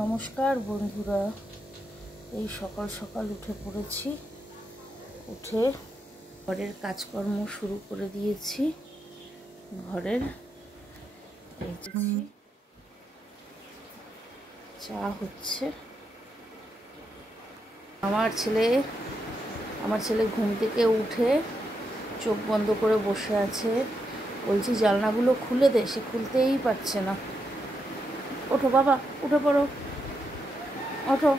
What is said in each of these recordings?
নমস্কার বন্ধুরা, এই সকাল সকাল উঠে পড়েছি। উঠে ঘরের কাজকর্ম শুরু করে দিয়েছি। ঘরের চা হচ্ছে। আমার ছেলে ঘুম থেকে উঠে চোখ বন্ধ করে বসে আছে। বলছি জানলাগুলো খুলে দে, সে খুলতেই পারছে না। ওঠো বাবা, উঠে পড়ো, ওঠো।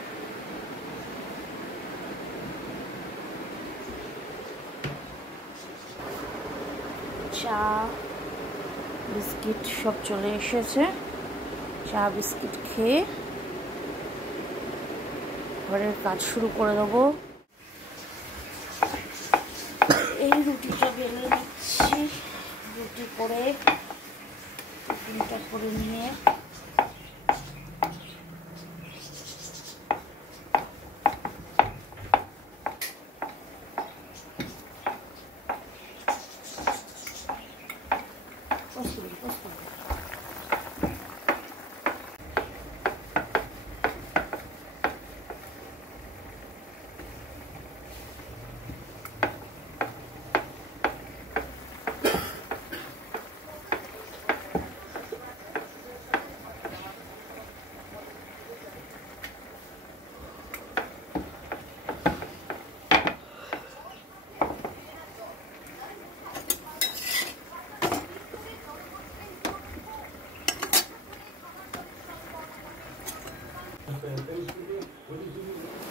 চা বিস্কিট সব চলে এসেছে। চা বিস্কিট খেয়ে ঘরের কাজ শুরু করে দেবো। এই রুটিটা বেলে নিচ্ছি। রুটি করে টিফিনটা করে নিয়ে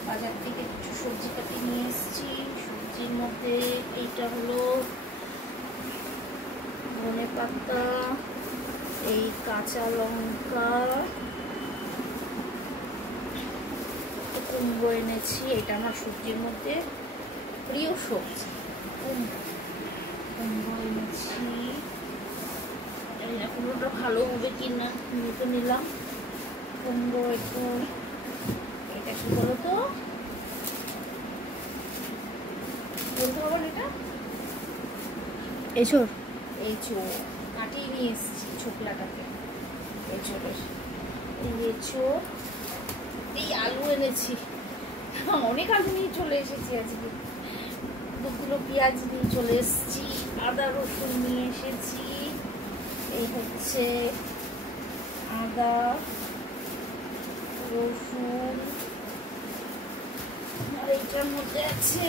বাজার থেকে কিছু সবজি পাতি নিয়ে এসেছি। সবজির মধ্যে এইটা হলো ধনে পাতা, এই কাঁচা লঙ্কা, কুমড়ো এনেছি। এটা আমার সবজির মধ্যে প্রিয় সবজি, কুমড়ো এনেছি। কুমড়োটা ভালো হবে কিনা নিতে নিলাম। কুমড়ো একটু, এটা কি বলো তো, বলতে হবে এটা এঁচোড়। কাটিয়ে নিয়ে এসেছি ছোকলাটাকে এঁচোড়ের। এই এঁচোড়, এই আলু এনেছি। অনেক আলু নিয়ে চলে এসেছি আজকে। 2 কিলো পেঁয়াজ নিয়ে চলে এসেছি। আদা রসুন নিয়ে এসেছি। এই হচ্ছে আদা রসুন, আর এইটার মধ্যে আছে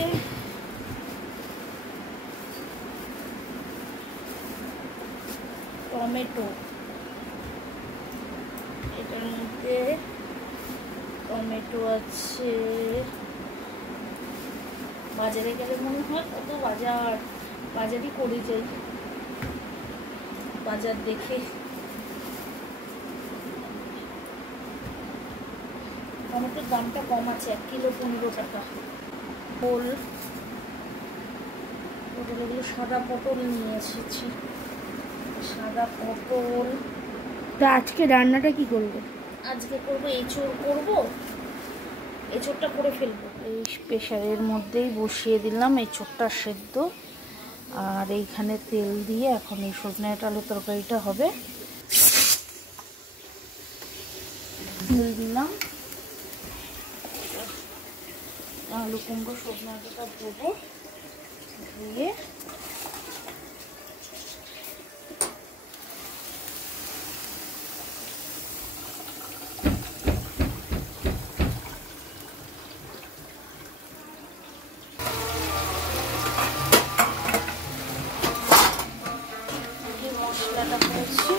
টমেটো। এটার মধ্যে টমেটো আছে। বাজারে গেলে মনে হয় কত বাজারই করে যাই। বাজার দেখে টমেটোর দামটা কম আছে, 1 কিলো 15 টাকা। পটলগুলো সাদা পটল নিয়ে এসেছি। সাদা পটল। তা আজকে রান্নাটা কি করবো? আজকে করবো এঁচোড়, এঁচোড়টা করে ফেলবো। এই প্রেসারের মধ্যেই বসিয়ে দিলাম এঁচোড়টা সেদ্ধ। আর এইখানে তেল দিয়ে এখন এই সজনে আলুর তরকারিটা হবে। তেল দিলাম, আলু কুমড়ো সজনে আলুটা দেবো, দিয়ে মশলাটা করেছি।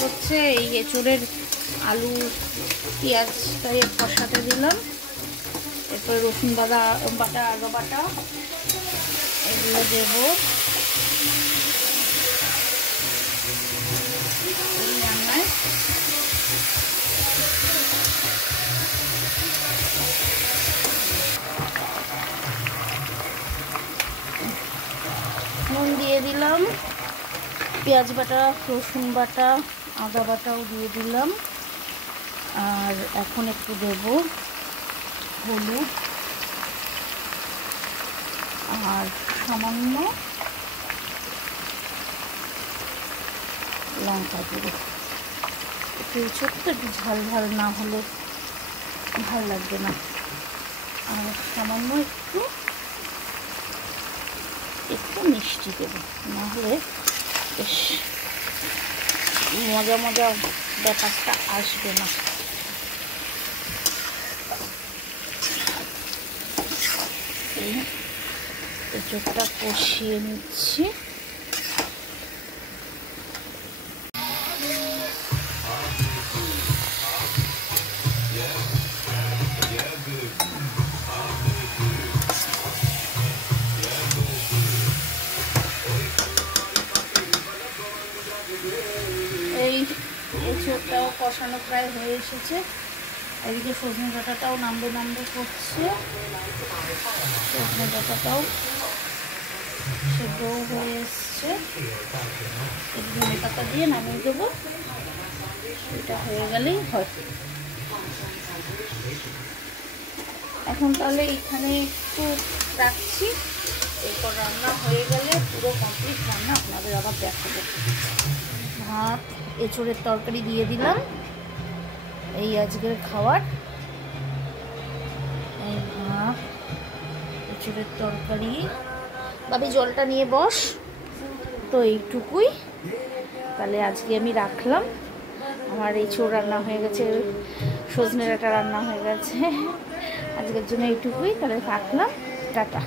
হচ্ছে এই এঁচোড়ের আলু পেঁয়াজটা কষাতে দিলাম, এরপরে রসুন বাটা আদা বাটা এগুলো দেবো। রান্নায় নুন দিয়ে দিলাম, পেঁয়াজ বাটা রসুন বাটা আদা বাটাও দিয়ে দিলাম। আর এখন একটু দেব হলুদ আর সামান্য লঙ্কা গুঁড়ো। একটু ছোট্ট একটু ঝাল ঝাল না হলে ভাল লাগবে না। আর সামান্য একটু মিষ্টি দেবো, না হলে বেশ মজা মজা ব্যাপারটা আসবে না। এঁচোড়টা কষিয়ে নিচ্ছি। এই এঁচোড়টাও কষানো প্রায় হয়ে এসেছে। এদিকে সজনে ডাঁটাটাও নামবে করছে, সজনে ডাঁটাটাও সেদ্ধও হয়ে এসছে। ধনে পাতা দিয়ে নামিয়ে দেবো, এটা হয়ে গেলেই হয়। এখন তাহলে এখানে একটু রাখছি, এরপর রান্না হয়ে গেলে পুরো কমপ্লিট রান্না আপনাদের আবার দেখাবো। ভাত এঁচোড়ের তরকারি দিয়ে দিলাম, এই আজকের খাবার। এই ভাত এঁচোড়ের তরকারি। ভাবি জলটা নিয়ে বস। তো এইটুকুই তাহলে আজকে আমি রাখলাম। আমার এঁচোড় রান্না হয়ে গেছে, সজনে ডাঁটা রান্না হয়ে গেছে। আজকের জন্য এইটুকুই, তাহলে রাখলাম। টাটা।